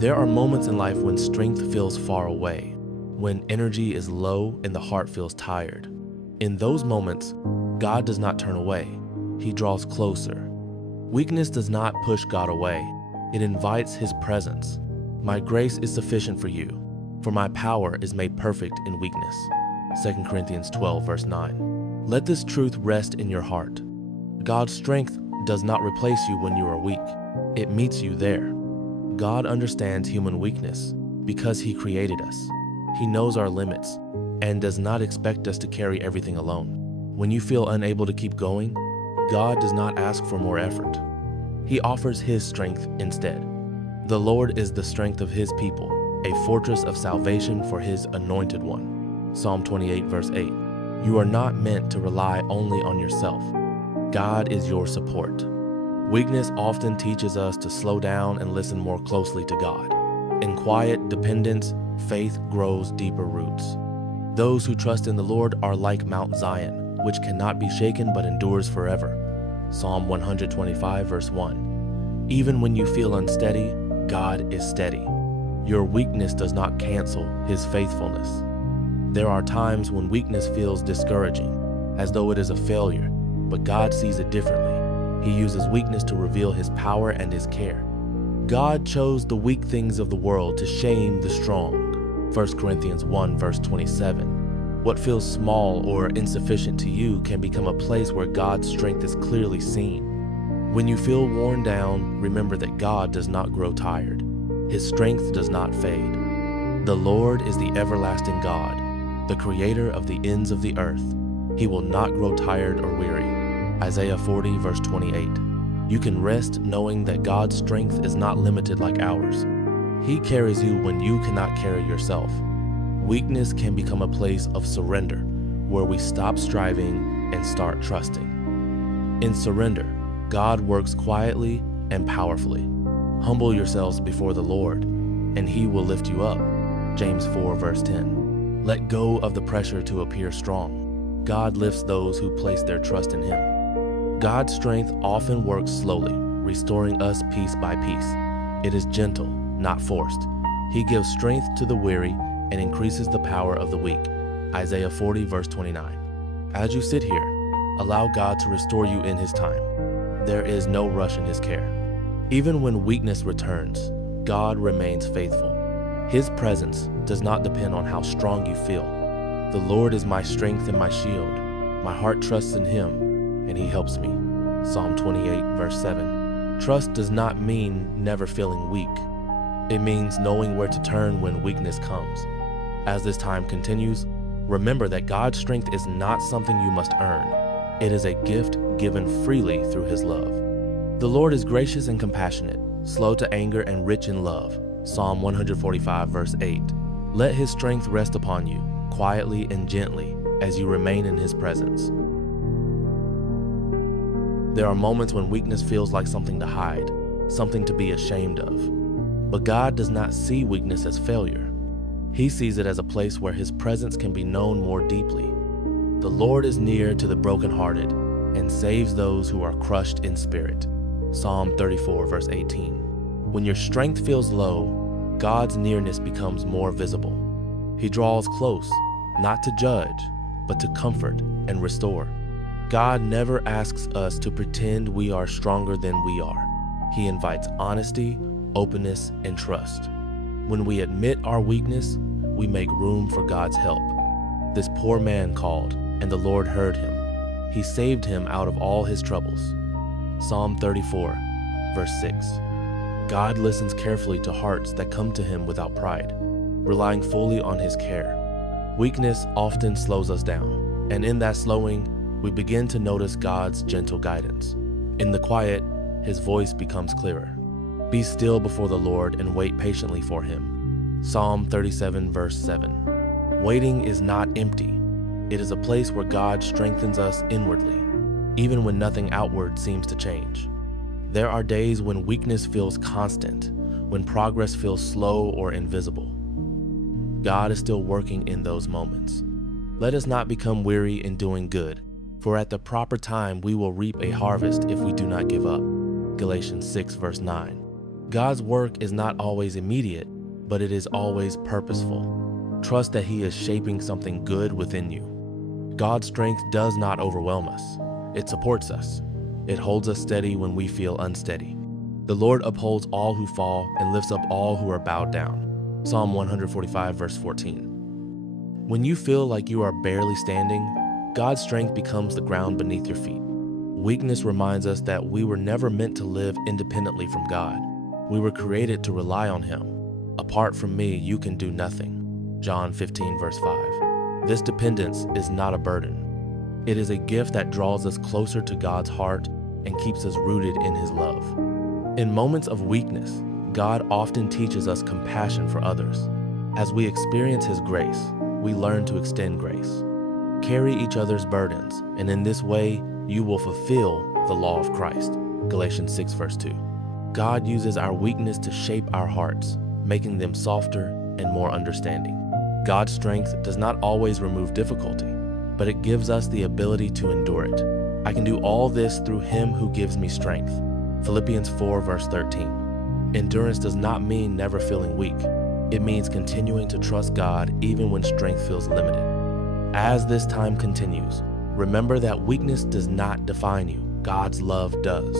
There are moments in life when strength feels far away, when energy is low and the heart feels tired. In those moments, God does not turn away. He draws closer. Weakness does not push God away. It invites His presence. My grace is sufficient for you, for my power is made perfect in weakness. 2 Corinthians 12, verse 9. Let this truth rest in your heart. God's strength does not replace you when you are weak. It meets you there. God understands human weakness because He created us. He knows our limits and does not expect us to carry everything alone. When you feel unable to keep going, God does not ask for more effort. He offers His strength instead. The Lord is the strength of His people, a fortress of salvation for His anointed one. Psalm 28, verse 8. You are not meant to rely only on yourself. God is your support. Weakness often teaches us to slow down and listen more closely to God. In quiet dependence, faith grows deeper roots. Those who trust in the Lord are like Mount Zion, which cannot be shaken but endures forever. Psalm 125, verse 1. Even when you feel unsteady, God is steady. Your weakness does not cancel His faithfulness. There are times when weakness feels discouraging, as though it is a failure, but God sees it differently. He uses weakness to reveal His power and His care. God chose the weak things of the world to shame the strong. 1 Corinthians 1, verse 27. What feels small or insufficient to you can become a place where God's strength is clearly seen. When you feel worn down, remember that God does not grow tired. His strength does not fade. The Lord is the everlasting God, the creator of the ends of the earth. He will not grow tired or weary. Isaiah 40, verse 28. You can rest knowing that God's strength is not limited like ours. He carries you when you cannot carry yourself. Weakness can become a place of surrender, where we stop striving and start trusting. In surrender, God works quietly and powerfully. Humble yourselves before the Lord, and He will lift you up. James 4, verse 10. Let go of the pressure to appear strong. God lifts those who place their trust in Him. God's strength often works slowly, restoring us piece by piece. It is gentle, not forced. He gives strength to the weary and increases the power of the weak. Isaiah 40, verse 29. As you sit here, allow God to restore you in His time. There is no rush in His care. Even when weakness returns, God remains faithful. His presence does not depend on how strong you feel. The Lord is my strength and my shield. My heart trusts in Him, and He helps me. Psalm 28, verse 7. Trust does not mean never feeling weak. It means knowing where to turn when weakness comes. As this time continues, remember that God's strength is not something you must earn. It is a gift given freely through His love. The Lord is gracious and compassionate, slow to anger and rich in love. Psalm 145, verse 8. Let His strength rest upon you, quietly and gently, as you remain in His presence. There are moments when weakness feels like something to hide, something to be ashamed of. But God does not see weakness as failure. He sees it as a place where His presence can be known more deeply. The Lord is near to the brokenhearted and saves those who are crushed in spirit. Psalm 34, verse 18. When your strength feels low, God's nearness becomes more visible. He draws close, not to judge, but to comfort and restore. God never asks us to pretend we are stronger than we are. He invites honesty, openness, and trust. When we admit our weakness, we make room for God's help. This poor man called, and the Lord heard him. He saved him out of all his troubles. Psalm 34, verse 6. God listens carefully to hearts that come to Him without pride, relying fully on His care. Weakness often slows us down, and in that slowing, we begin to notice God's gentle guidance. In the quiet, His voice becomes clearer. Be still before the Lord and wait patiently for Him. Psalm 37, verse 7. Waiting is not empty. It is a place where God strengthens us inwardly, even when nothing outward seems to change. There are days when weakness feels constant, when progress feels slow or invisible. God is still working in those moments. Let us not become weary in doing good, for at the proper time we will reap a harvest if we do not give up. Galatians 6, verse 9. God's work is not always immediate, but it is always purposeful. Trust that He is shaping something good within you. God's strength does not overwhelm us. It supports us. It holds us steady when we feel unsteady. The Lord upholds all who fall and lifts up all who are bowed down. Psalm 145, verse 14. When you feel like you are barely standing, God's strength becomes the ground beneath your feet. Weakness reminds us that we were never meant to live independently from God. We were created to rely on Him. Apart from me, you can do nothing. John 15, verse 5. This dependence is not a burden. It is a gift that draws us closer to God's heart and keeps us rooted in His love. In moments of weakness, God often teaches us compassion for others. As we experience His grace, we learn to extend grace. Carry each other's burdens, and in this way, you will fulfill the law of Christ. Galatians 6, verse 2. God uses our weakness to shape our hearts, making them softer and more understanding. God's strength does not always remove difficulty, but it gives us the ability to endure it. I can do all this through Him who gives me strength. Philippians 4, verse 13. Endurance does not mean never feeling weak. It means continuing to trust God even when strength feels limited. As this time continues, remember that weakness does not define you. God's love does.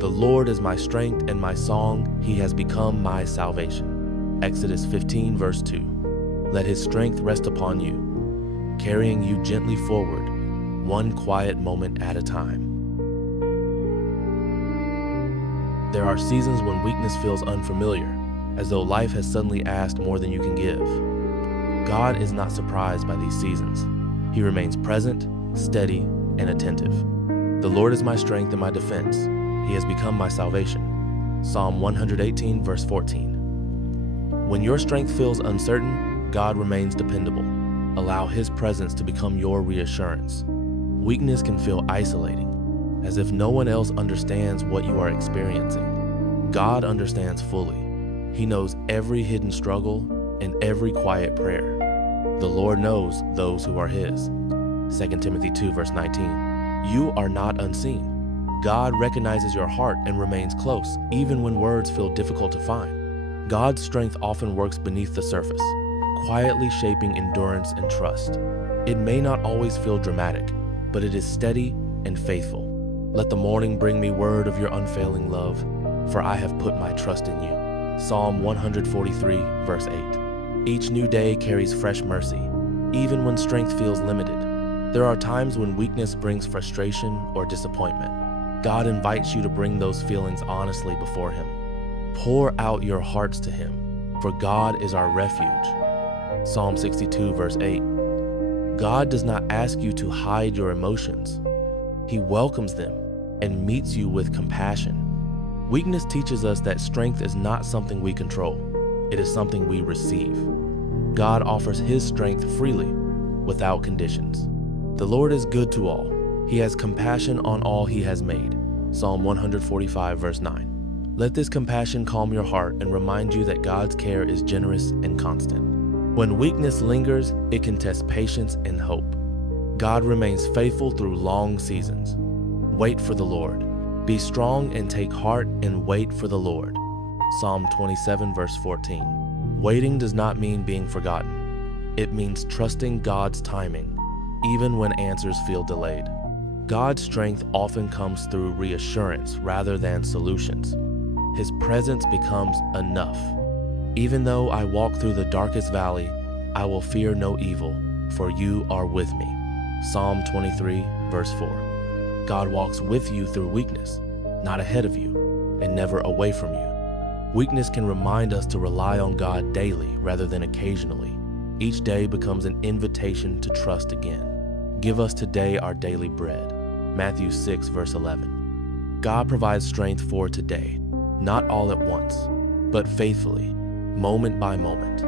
The Lord is my strength and my song. He has become my salvation. Exodus 15, verse 2. Let His strength rest upon you, carrying you gently forward, one quiet moment at a time. There are seasons when weakness feels unfamiliar, as though life has suddenly asked more than you can give. God is not surprised by these seasons. He remains present, steady, and attentive. The Lord is my strength and my defense. He has become my salvation. Psalm 118, verse 14. When your strength feels uncertain, God remains dependable. Allow His presence to become your reassurance. Weakness can feel isolating, as if no one else understands what you are experiencing. God understands fully. He knows every hidden struggle and every quiet prayer. The Lord knows those who are His. 2 Timothy 2, verse 19. You are not unseen. God recognizes your heart and remains close, even when words feel difficult to find. God's strength often works beneath the surface, quietly shaping endurance and trust. It may not always feel dramatic, but it is steady and faithful. Let the morning bring me word of your unfailing love, for I have put my trust in you. Psalm 143, verse 8. Each new day carries fresh mercy, even when strength feels limited. There are times when weakness brings frustration or disappointment. God invites you to bring those feelings honestly before Him. Pour out your hearts to Him, for God is our refuge. Psalm 62, verse 8. God does not ask you to hide your emotions. He welcomes them and meets you with compassion. Weakness teaches us that strength is not something we control. It is something we receive. God offers His strength freely, without conditions. The Lord is good to all. He has compassion on all He has made. Psalm 145, verse 9. Let this compassion calm your heart and remind you that God's care is generous and constant. When weakness lingers, it can test patience and hope. God remains faithful through long seasons. Wait for the Lord. Be strong and take heart and wait for the Lord. Psalm 27, verse 14. Waiting does not mean being forgotten. It means trusting God's timing, even when answers feel delayed. God's strength often comes through reassurance rather than solutions. His presence becomes enough. Even though I walk through the darkest valley, I will fear no evil, for you are with me. Psalm 23, verse 4. God walks with you through weakness, not ahead of you, and never away from you. Weakness can remind us to rely on God daily rather than occasionally. Each day becomes an invitation to trust again. Give us today our daily bread. Matthew 6, verse 11. God provides strength for today, not all at once, but faithfully, moment by moment.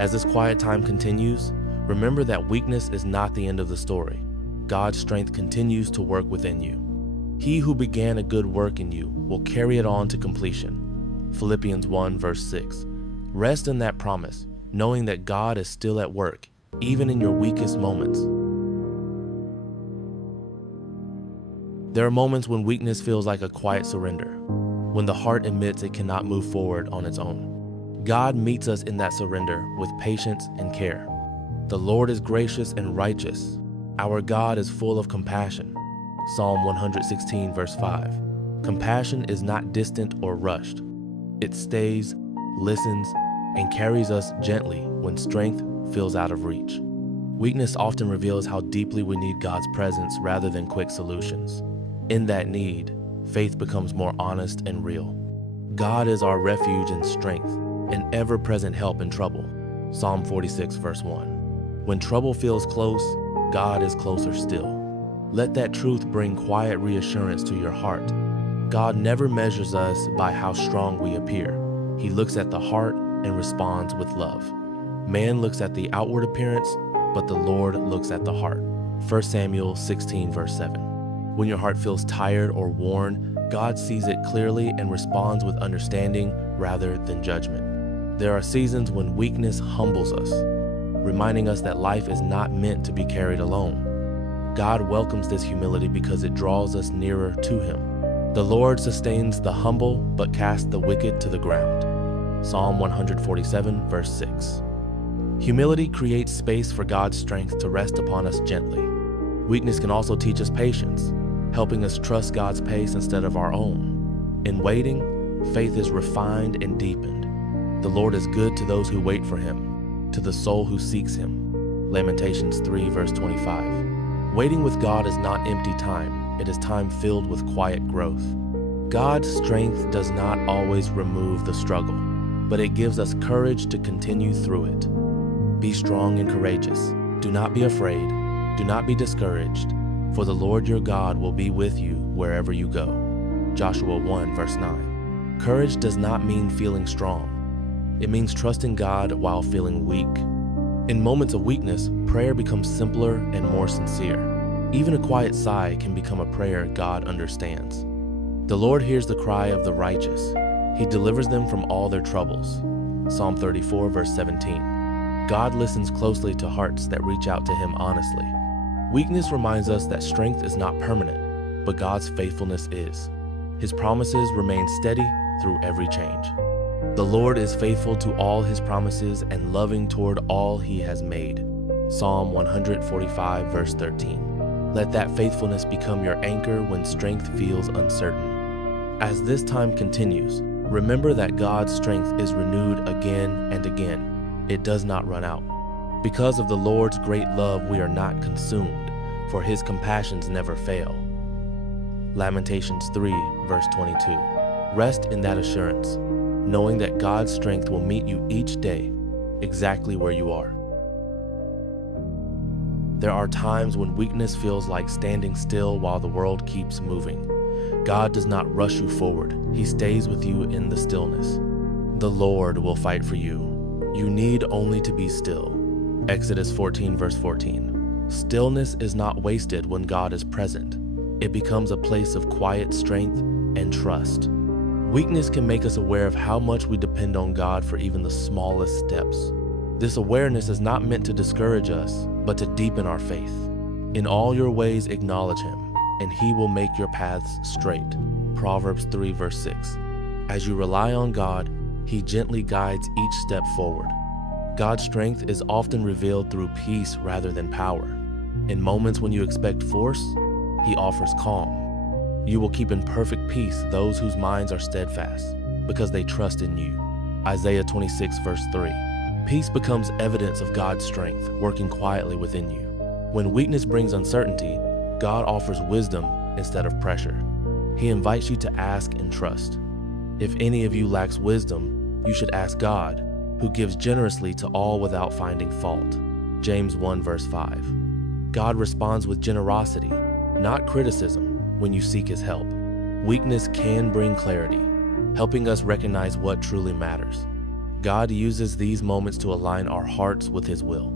As this quiet time continues, remember that weakness is not the end of the story. God's strength continues to work within you. He who began a good work in you will carry it on to completion. Philippians 1, verse 6. Rest in that promise, knowing that God is still at work, even in your weakest moments. There are moments when weakness feels like a quiet surrender. when the heart admits it cannot move forward on its own. God meets us in that surrender with patience and care. The Lord is gracious and righteous. Our God is full of compassion. Psalm 116, verse 5. Compassion is not distant or rushed. It stays, listens, and carries us gently when strength feels out of reach. Weakness often reveals how deeply we need God's presence rather than quick solutions. In that need, faith becomes more honest and real. God is our refuge and strength, an ever-present help in trouble. Psalm 46, verse 1. When trouble feels close, God is closer still. Let that truth bring quiet reassurance to your heart. God never measures us by how strong we appear. He looks at the heart and responds with love. Man looks at the outward appearance, but the Lord looks at the heart. 1 Samuel 16, verse 7. When your heart feels tired or worn, God sees it clearly and responds with understanding rather than judgment. There are seasons when weakness humbles us, reminding us that life is not meant to be carried alone. God welcomes this humility because it draws us nearer to Him. The Lord sustains the humble, but casts the wicked to the ground. Psalm 147, verse 6. Humility creates space for God's strength to rest upon us gently. Weakness can also teach us patience, helping us trust God's pace instead of our own. In waiting, faith is refined and deepened. The Lord is good to those who wait for Him, to the soul who seeks Him. Lamentations 3, verse 25. Waiting with God is not empty time. It is time filled with quiet growth. God's strength does not always remove the struggle, but it gives us courage to continue through it. Be strong and courageous. Do not be afraid. Do not be discouraged, for the Lord your God will be with you wherever you go. Joshua 1, verse 9. Courage does not mean feeling strong. It means trusting God while feeling weak. In moments of weakness, prayer becomes simpler and more sincere. Even a quiet sigh can become a prayer God understands. The Lord hears the cry of the righteous. He delivers them from all their troubles. Psalm 34, verse 17. God listens closely to hearts that reach out to Him honestly. Weakness reminds us that strength is not permanent, but God's faithfulness is. His promises remain steady through every change. The Lord is faithful to all His promises and loving toward all He has made. Psalm 145, verse 13. Let that faithfulness become your anchor when strength feels uncertain. As this time continues, remember that God's strength is renewed again and again. It does not run out. Because of the Lord's great love, we are not consumed, for His compassions never fail. Lamentations 3, verse 22. Rest in that assurance, knowing that God's strength will meet you each day, exactly where you are. There are times when weakness feels like standing still while the world keeps moving. God does not rush you forward. He stays with you in the stillness. The Lord will fight for you. You need only to be still. Exodus 14, verse 14. Stillness is not wasted when God is present. It becomes a place of quiet strength and trust. Weakness can make us aware of how much we depend on God for even the smallest steps. This awareness is not meant to discourage us, but to deepen our faith. In all your ways acknowledge Him, and He will make your paths straight. Proverbs 3, verse 6. As you rely on God, He gently guides each step forward. God's strength is often revealed through peace rather than power. In moments when you expect force, He offers calm. You will keep in perfect peace those whose minds are steadfast, because they trust in you. Isaiah 26, verse 3. Peace becomes evidence of God's strength, working quietly within you. When weakness brings uncertainty, God offers wisdom instead of pressure. He invites you to ask and trust. If any of you lacks wisdom, you should ask God, who gives generously to all without finding fault. James 1, verse 5. God responds with generosity, not criticism, when you seek His help. Weakness can bring clarity, helping us recognize what truly matters. God uses these moments to align our hearts with His will.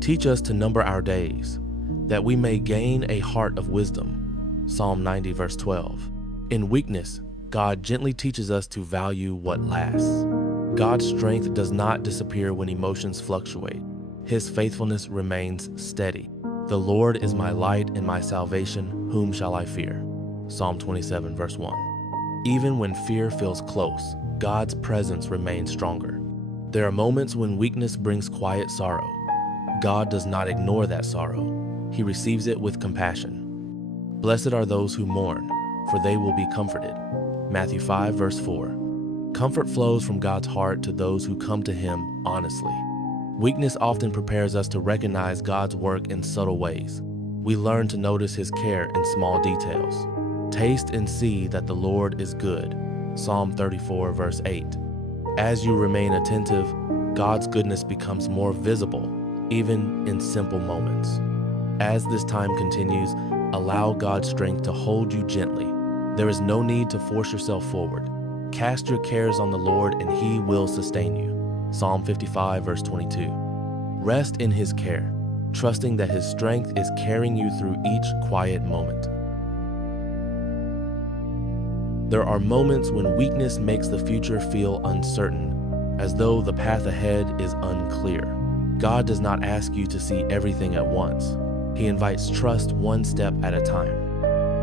Teach us to number our days, that we may gain a heart of wisdom. Psalm 90, verse 12. In weakness, God gently teaches us to value what lasts. God's strength does not disappear when emotions fluctuate. His faithfulness remains steady. The Lord is my light and my salvation, whom shall I fear? Psalm 27, verse 1. Even when fear feels close, God's presence remains stronger. There are moments when weakness brings quiet sorrow. God does not ignore that sorrow. He receives it with compassion. Blessed are those who mourn, for they will be comforted. Matthew 5, verse 4. Comfort flows from God's heart to those who come to Him honestly. Weakness often prepares us to recognize God's work in subtle ways. We learn to notice His care in small details. Taste and see that the Lord is good. Psalm 34, verse 8. As you remain attentive, God's goodness becomes more visible, even in simple moments. As this time continues, allow God's strength to hold you gently. There is no need to force yourself forward. Cast your cares on the Lord and He will sustain you. Psalm 55, verse 22. Rest in His care, trusting that His strength is carrying you through each quiet moment. There are moments when weakness makes the future feel uncertain, as though the path ahead is unclear. God does not ask you to see everything at once. He invites trust one step at a time.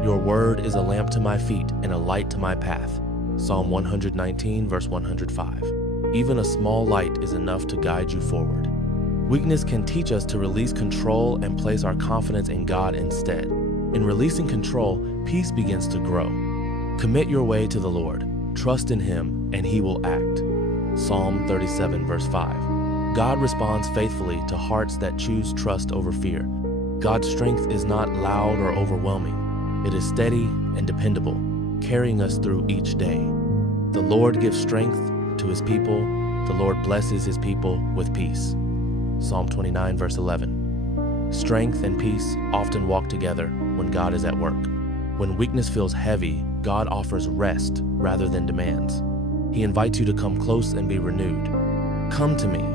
Your word is a lamp to my feet and a light to my path. Psalm 119, verse 105. Even a small light is enough to guide you forward. Weakness can teach us to release control and place our confidence in God instead. In releasing control, peace begins to grow. Commit your way to the Lord. Trust in Him, and He will act. Psalm 37, verse 5. God responds faithfully to hearts that choose trust over fear. God's strength is not loud or overwhelming. It is steady and dependable, carrying us through each day. The Lord gives strength to His people. The Lord blesses His people with peace. Psalm 29, verse 11. Strength and peace often walk together when God is at work. When weakness feels heavy, God offers rest rather than demands. He invites you to come close and be renewed. Come to me,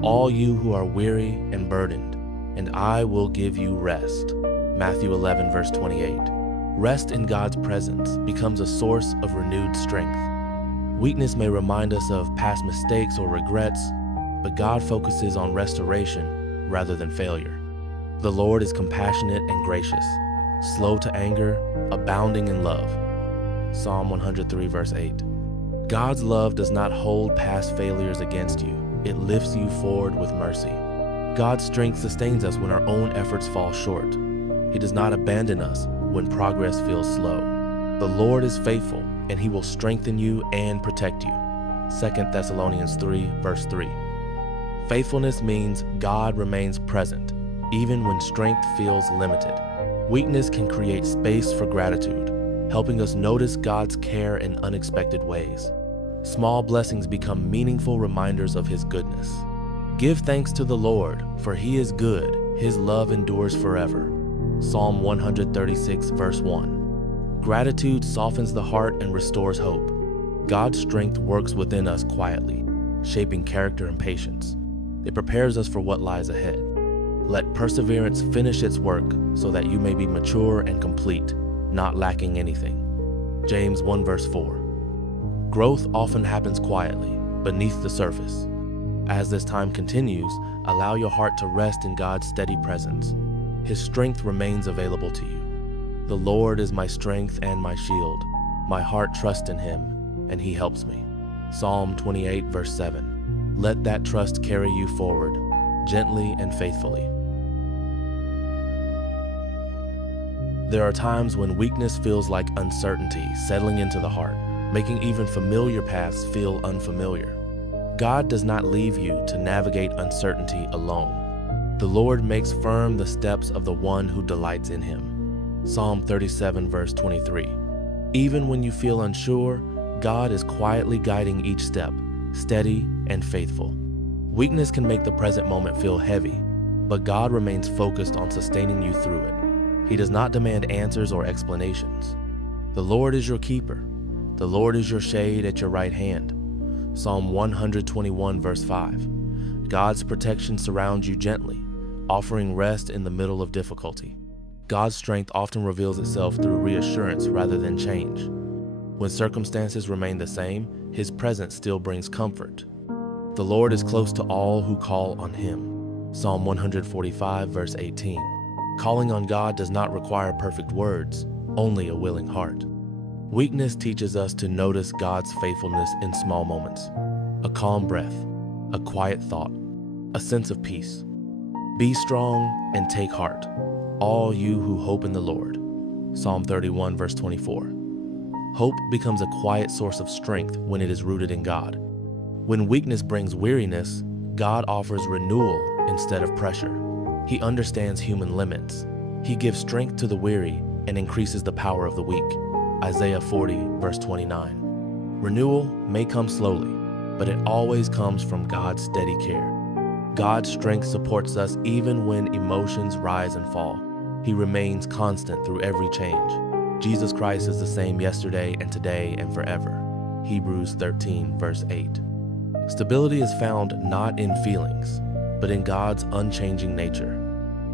all you who are weary and burdened, and I will give you rest. Matthew 11, verse 28. Rest in God's presence becomes a source of renewed strength. Weakness may remind us of past mistakes or regrets, but God focuses on restoration rather than failure. The Lord is compassionate and gracious, slow to anger, abounding in love. Psalm 103, verse 8. God's love does not hold past failures against you. It lifts you forward with mercy. God's strength sustains us when our own efforts fall short. He does not abandon us when progress feels slow. The Lord is faithful, and He will strengthen you and protect you. 2 Thessalonians 3, verse 3. Faithfulness means God remains present, even when strength feels limited. Weakness can create space for gratitude, helping us notice God's care in unexpected ways. Small blessings become meaningful reminders of His goodness. Give thanks to the Lord, for He is good. His love endures forever. Psalm 136, verse 1. Gratitude softens the heart and restores hope. God's strength works within us quietly, shaping character and patience. It prepares us for what lies ahead. Let perseverance finish its work so that you may be mature and complete, not lacking anything. James 1, verse 4. Growth often happens quietly, beneath the surface. As this time continues, allow your heart to rest in God's steady presence. His strength remains available to you. The Lord is my strength and my shield. My heart trusts in Him, and He helps me. Psalm 28, verse 7. Let that trust carry you forward, gently and faithfully. There are times when weakness feels like uncertainty settling into the heart, making even familiar paths feel unfamiliar. God does not leave you to navigate uncertainty alone. The Lord makes firm the steps of the one who delights in Him. Psalm 37, verse 23. Even when you feel unsure, God is quietly guiding each step, steady and faithful. Weakness can make the present moment feel heavy, but God remains focused on sustaining you through it. He does not demand answers or explanations. The Lord is your keeper. The Lord is your shade at your right hand. Psalm 121, verse 5. God's protection surrounds you gently, offering rest in the middle of difficulty. God's strength often reveals itself through reassurance rather than change. When circumstances remain the same, His presence still brings comfort. The Lord is close to all who call on Him. Psalm 145, verse 18. Calling on God does not require perfect words, only a willing heart. Weakness teaches us to notice God's faithfulness in small moments. A calm breath, a quiet thought, a sense of peace. Be strong and take heart, all you who hope in the Lord. Psalm 31, verse 24. Hope becomes a quiet source of strength when it is rooted in God. When weakness brings weariness, God offers renewal instead of pressure. He understands human limits. He gives strength to the weary and increases the power of the weak. Isaiah 40, verse 29. Renewal may come slowly, but it always comes from God's steady care. God's strength supports us even when emotions rise and fall. He remains constant through every change. Jesus Christ is the same yesterday and today and forever. Hebrews 13, verse 8. Stability is found not in feelings, but in God's unchanging nature.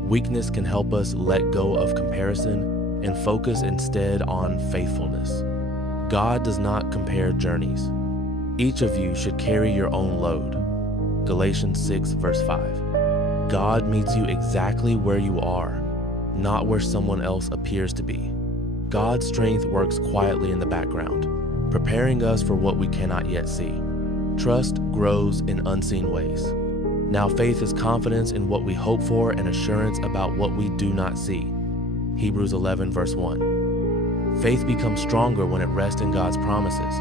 Weakness can help us let go of comparison and focus instead on faithfulness. God does not compare journeys. Each of you should carry your own load. Galatians 6, verse 5. God meets you exactly where you are, not where someone else appears to be. God's strength works quietly in the background, preparing us for what we cannot yet see. Trust grows in unseen ways. Now faith is confidence in what we hope for and assurance about what we do not see. Hebrews 11, verse 1. Faith becomes stronger when it rests in God's promises.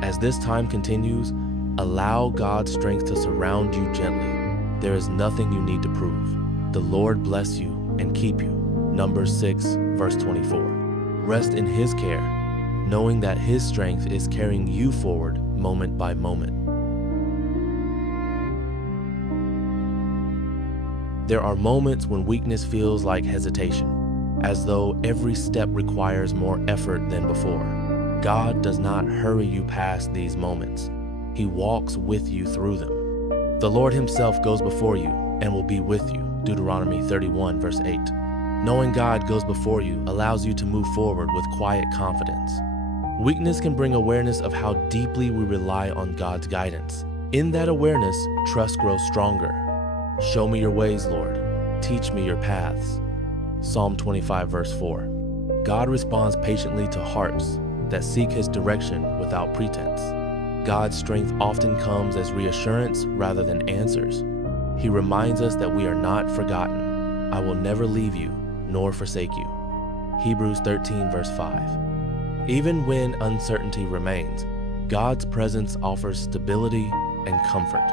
As this time continues, allow God's strength to surround you gently. There is nothing you need to prove. The Lord bless you and keep you. Numbers 6, verse 24. Rest in His care, knowing that His strength is carrying you forward moment by moment. There are moments when weakness feels like hesitation, as though every step requires more effort than before. God does not hurry you past these moments. He walks with you through them. The Lord Himself goes before you and will be with you. Deuteronomy 31, verse 8. Knowing God goes before you allows you to move forward with quiet confidence. Weakness can bring awareness of how deeply we rely on God's guidance. In that awareness, trust grows stronger. Show me your ways, Lord. Teach me your paths. Psalm 25, verse 4. God responds patiently to hearts that seek His direction without pretense. God's strength often comes as reassurance rather than answers. He reminds us that we are not forgotten. I will never leave you nor forsake you. Hebrews 13, verse 5. Even when uncertainty remains, God's presence offers stability and comfort.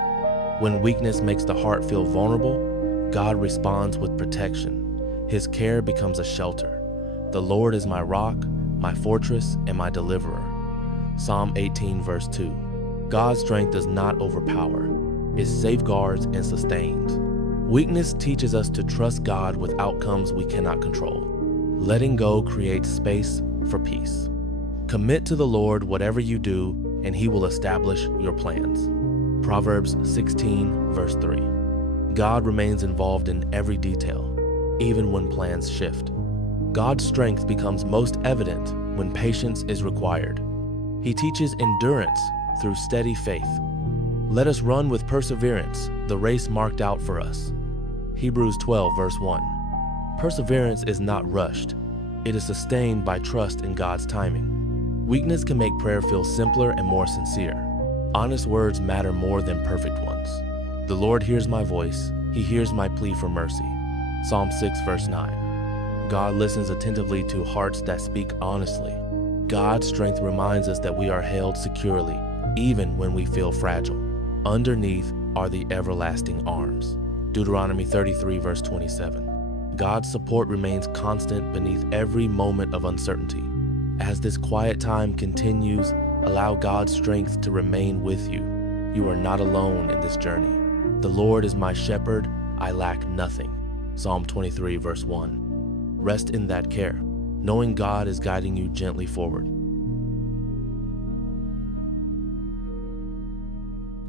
When weakness makes the heart feel vulnerable, God responds with protection. His care becomes a shelter. The Lord is my rock, my fortress, and my deliverer. Psalm 18, verse 2. God's strength does not overpower. It safeguards and sustains. Weakness teaches us to trust God with outcomes we cannot control. Letting go creates space for peace. Commit to the Lord whatever you do, and He will establish your plans. Proverbs 16, verse 3. God remains involved in every detail, even when plans shift. God's strength becomes most evident when patience is required. He teaches endurance through steady faith. Let us run with perseverance the race marked out for us. Hebrews 12, verse 1. Perseverance is not rushed. It is sustained by trust in God's timing. Weakness can make prayer feel simpler and more sincere. Honest words matter more than perfect ones. The Lord hears my voice. He hears my plea for mercy. Psalm 6, verse 9. God listens attentively to hearts that speak honestly. God's strength reminds us that we are held securely, even when we feel fragile. Underneath are the everlasting arms. Deuteronomy 33, verse 27. God's support remains constant beneath every moment of uncertainty. As this quiet time continues, allow God's strength to remain with you. You are not alone in this journey. The Lord is my shepherd, I lack nothing. Psalm 23, verse 1. Rest in that care, knowing God is guiding you gently forward.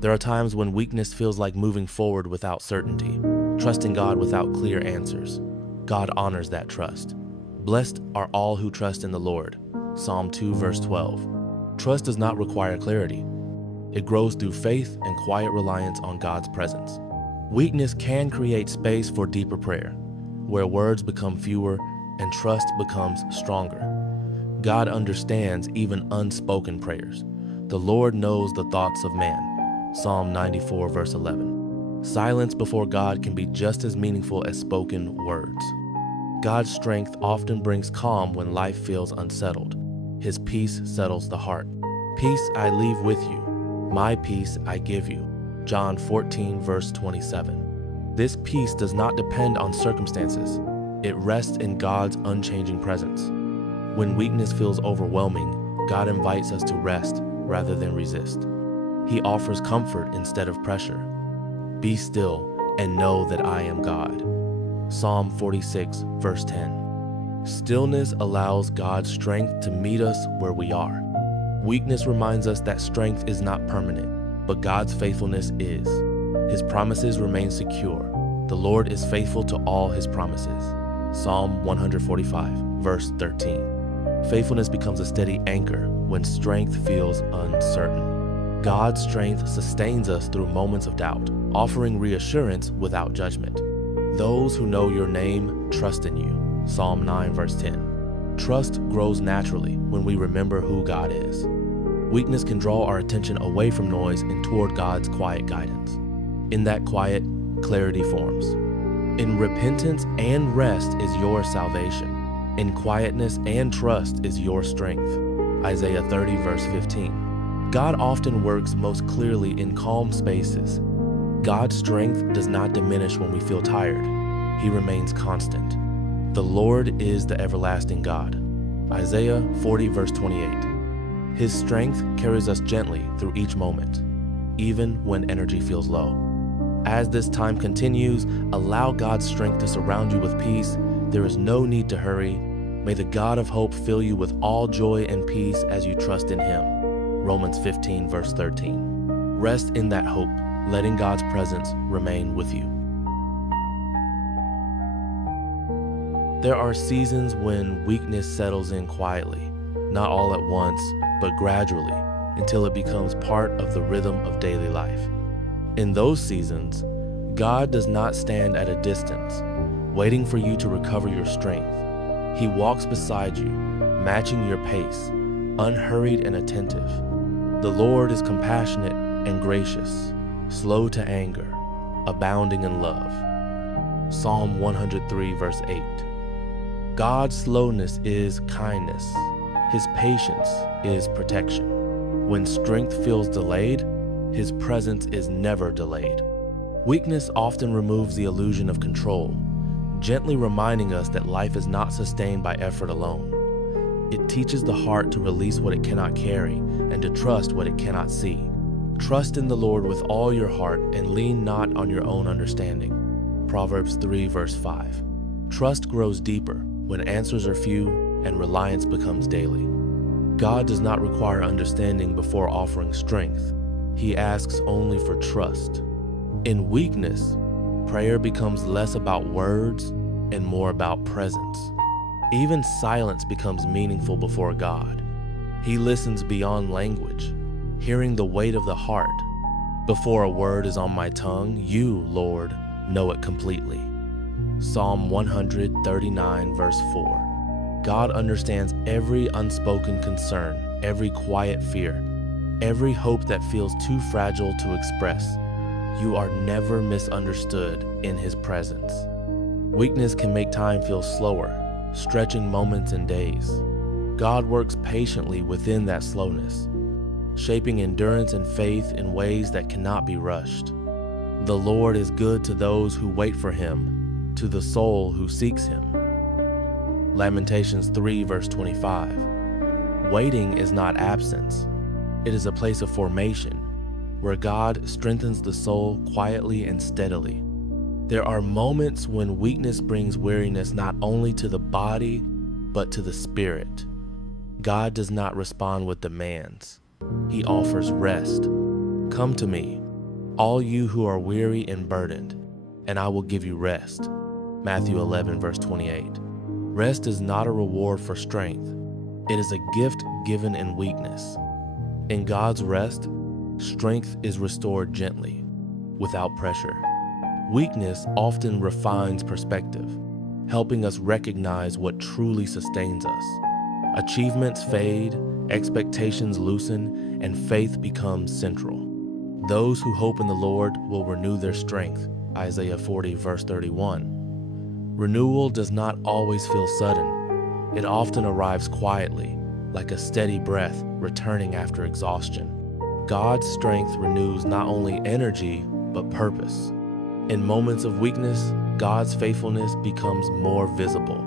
There are times when weakness feels like moving forward without certainty, trusting God without clear answers. God honors that trust. Blessed are all who trust in the Lord. Psalm 2, verse 12. Trust does not require clarity. It grows through faith and quiet reliance on God's presence. Weakness can create space for deeper prayer, where words become fewer and trust becomes stronger. God understands even unspoken prayers. The Lord knows the thoughts of man. Psalm 94, verse 11. Silence before God can be just as meaningful as spoken words. God's strength often brings calm when life feels unsettled. His peace settles the heart. Peace I leave with you. My peace I give you. John 14, verse 27. This peace does not depend on circumstances. It rests in God's unchanging presence. When weakness feels overwhelming, God invites us to rest rather than resist. He offers comfort instead of pressure. Be still and know that I am God. Psalm 46, verse 10. Stillness allows God's strength to meet us where we are. Weakness reminds us that strength is not permanent, but God's faithfulness is. His promises remain secure. The Lord is faithful to all his promises. Psalm 145, verse 13. Faithfulness becomes a steady anchor when strength feels uncertain. God's strength sustains us through moments of doubt, offering reassurance without judgment. Those who know your name trust in you. Psalm 9, verse 10. Trust grows naturally when we remember who God is. Weakness can draw our attention away from noise and toward God's quiet guidance. In that quiet, clarity forms. In repentance and rest is your salvation. In quietness and trust is your strength. Isaiah 30, verse 15. God often works most clearly in calm spaces. God's strength does not diminish when we feel tired. He remains constant. The Lord is the everlasting God. Isaiah 40, verse 28. His strength carries us gently through each moment, even when energy feels low. As this time continues, allow God's strength to surround you with peace. There is no need to hurry. May the God of hope fill you with all joy and peace as you trust in him. Romans 15, verse 13. Rest in that hope, letting God's presence remain with you. There are seasons when weakness settles in quietly, not all at once, but gradually, until it becomes part of the rhythm of daily life. In those seasons, God does not stand at a distance, waiting for you to recover your strength. He walks beside you, matching your pace, unhurried and attentive. The Lord is compassionate and gracious, slow to anger, abounding in love. Psalm 103, verse 8. God's slowness is kindness. His patience is protection. When strength feels delayed, his presence is never delayed. Weakness often removes the illusion of control, gently reminding us that life is not sustained by effort alone. It teaches the heart to release what it cannot carry and to trust what it cannot see. Trust in the Lord with all your heart and lean not on your own understanding. Proverbs 3, verse 5. Trust grows deeper when answers are few and reliance becomes daily. God does not require understanding before offering strength. He asks only for trust. In weakness, prayer becomes less about words and more about presence. Even silence becomes meaningful before God. He listens beyond language, hearing the weight of the heart. Before a word is on my tongue, you, Lord, know it completely. Psalm 139, verse 4. God understands every unspoken concern, every quiet fear, every hope that feels too fragile to express. You are never misunderstood in his presence. Weakness can make time feel slower, stretching moments and days. God works patiently within that slowness, shaping endurance and faith in ways that cannot be rushed. The Lord is good to those who wait for him, to the soul who seeks him. Lamentations 3, verse 25. Waiting is not absence. It is a place of formation, where God strengthens the soul quietly and steadily. There are moments when weakness brings weariness not only to the body, but to the spirit. God does not respond with demands. He offers rest. Come to me, all you who are weary and burdened, and I will give you rest. Matthew 11, verse 28. Rest is not a reward for strength. It is a gift given in weakness. In God's rest, strength is restored gently, without pressure. Weakness often refines perspective, helping us recognize what truly sustains us. Achievements fade, expectations loosen, and faith becomes central. Those who hope in the Lord will renew their strength. Isaiah 40, verse 31. Renewal does not always feel sudden. It often arrives quietly, like a steady breath returning after exhaustion. God's strength renews not only energy, but purpose. In moments of weakness, God's faithfulness becomes more visible.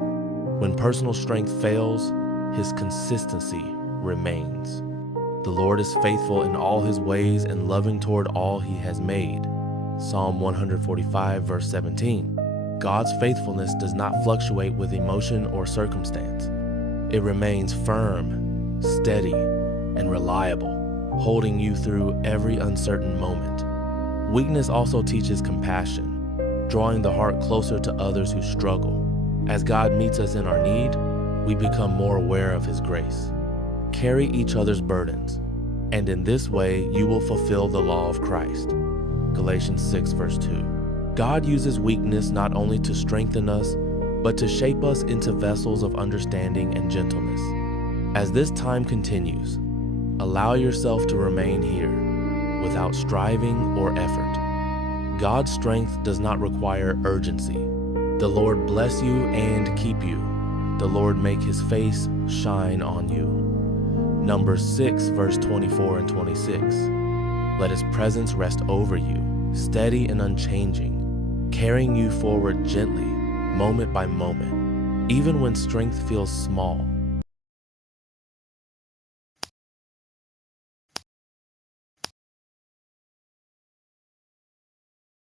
When personal strength fails, His consistency remains. The Lord is faithful in all His ways and loving toward all He has made. Psalm 145, verse 17. God's faithfulness does not fluctuate with emotion or circumstance. It remains firm, steady, and reliable, holding you through every uncertain moment. Weakness also teaches compassion, drawing the heart closer to others who struggle. As God meets us in our need, we become more aware of His grace. Carry each other's burdens, and in this way you will fulfill the law of Christ. Galatians 6, verse 2. God uses weakness not only to strengthen us, but to shape us into vessels of understanding and gentleness. As this time continues, allow yourself to remain here, without striving or effort. God's strength does not require urgency. The Lord bless you and keep you. The Lord make His face shine on you. Numbers 6, verse 24 and 26. Let His presence rest over you, steady and unchanging, carrying you forward gently, moment by moment. Even when strength feels small,